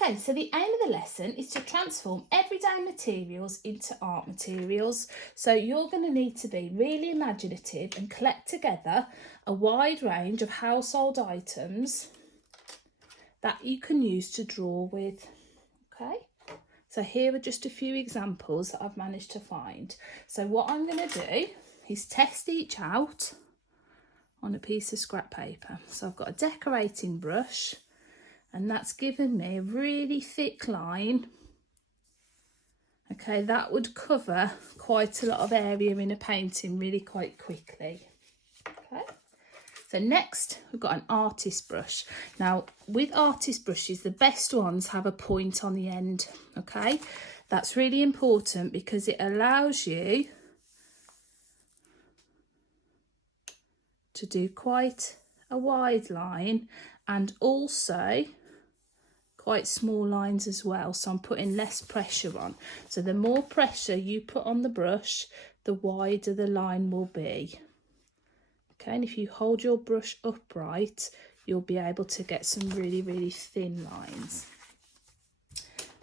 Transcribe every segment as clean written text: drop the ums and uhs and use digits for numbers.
Okay, so the aim of the lesson is to transform everyday materials into art materials. So you're going to need to be really imaginative and collect together a wide range of household items that you can use to draw with. Okay, so here are just a few examples that I've managed to find. So what I'm going to do is test each out on a piece of scrap paper. So I've got a decorating brush, and that's given me a really thick line. Okay, that would cover quite a lot of area in a painting really quite quickly. Okay, so next we've got an artist brush. Now with artist brushes, the best ones have a point on the end. Okay, that's really important because it allows you to do quite a wide line and also quite small lines as well, so I'm putting less pressure on. So the more pressure you put on the brush, the wider the line will be. Okay, and if you hold your brush upright, you'll be able to get some really thin lines.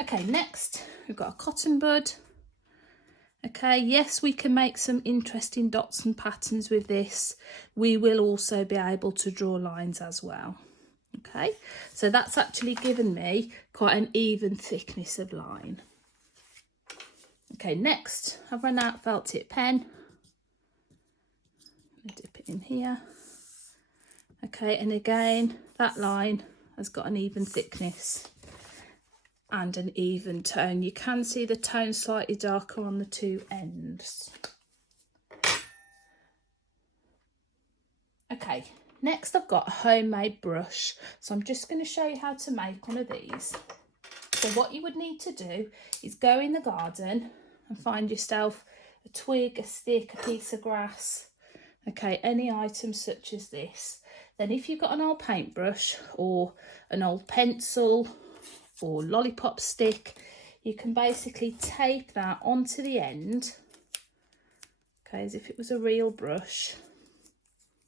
Okay, next we've got a cotton bud. Okay, yes, we can make some interesting dots and patterns with this. We will also be able to draw lines as well. Okay, so that's actually given me quite an even thickness of line. Okay, next I've run out felt tip pen. Dip it in here. Okay, and again that line has got an even thickness and an even tone. You can see the tone slightly darker on the two ends. Okay, next I've got a homemade brush. So I'm just going to show you how to make one of these. So what you would need to do is go in the garden and find yourself a twig, a stick, a piece of grass. Okay, any item such as this. Then if you've got an old paintbrush or an old pencil or lollipop stick, you can basically tape that onto the end, okay, as if it was a real brush.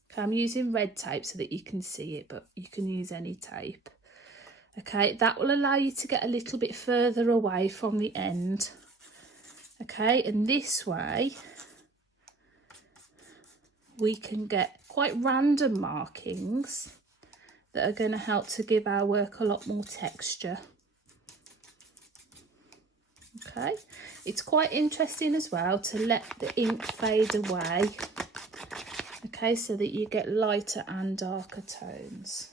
Okay, I'm using red tape so that you can see it, but you can use any tape. Okay, that will allow you to get a little bit further away from the end. Okay, and this way we can get quite random markings that are going to help to give our work a lot more texture. Okay, it's quite interesting as well to let the ink fade away. Okay, so that you get lighter and darker tones.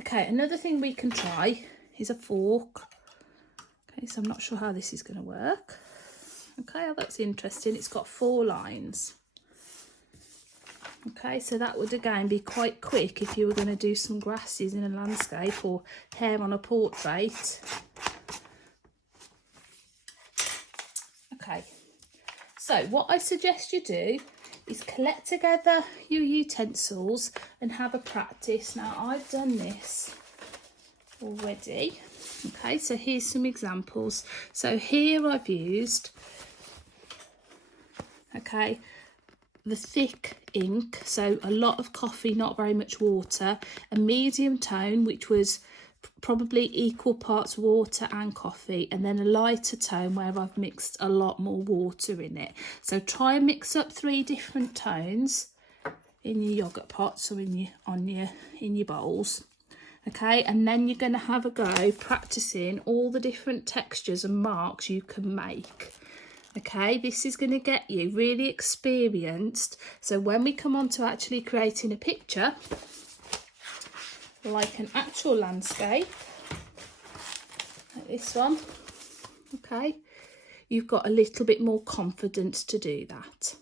Okay, another thing we can try is a fork. Okay, so I'm not sure how this is going to work. Okay, oh, that's interesting. It's got 4 lines. Okay, so that would again be quite quick if you were going to do some grasses in a landscape or hair on a portrait. Okay, so what I suggest you do is collect together your utensils and have a practice. Now I've done this already. Okay, so here's some examples. So here I've used, okay, the thick ink, so a lot of coffee, not very much water, a medium tone, which was probably equal parts water and coffee, and then a lighter tone where I've mixed a lot more water in it. So try and mix up 3 different tones in your yogurt pots or in your bowls. Okay, and then you're going to have a go practicing all the different textures and marks you can make. Okay, this is going to get you really experienced, so when we come on to actually creating a picture like an actual landscape like this one, okay, you've got a little bit more confidence to do that.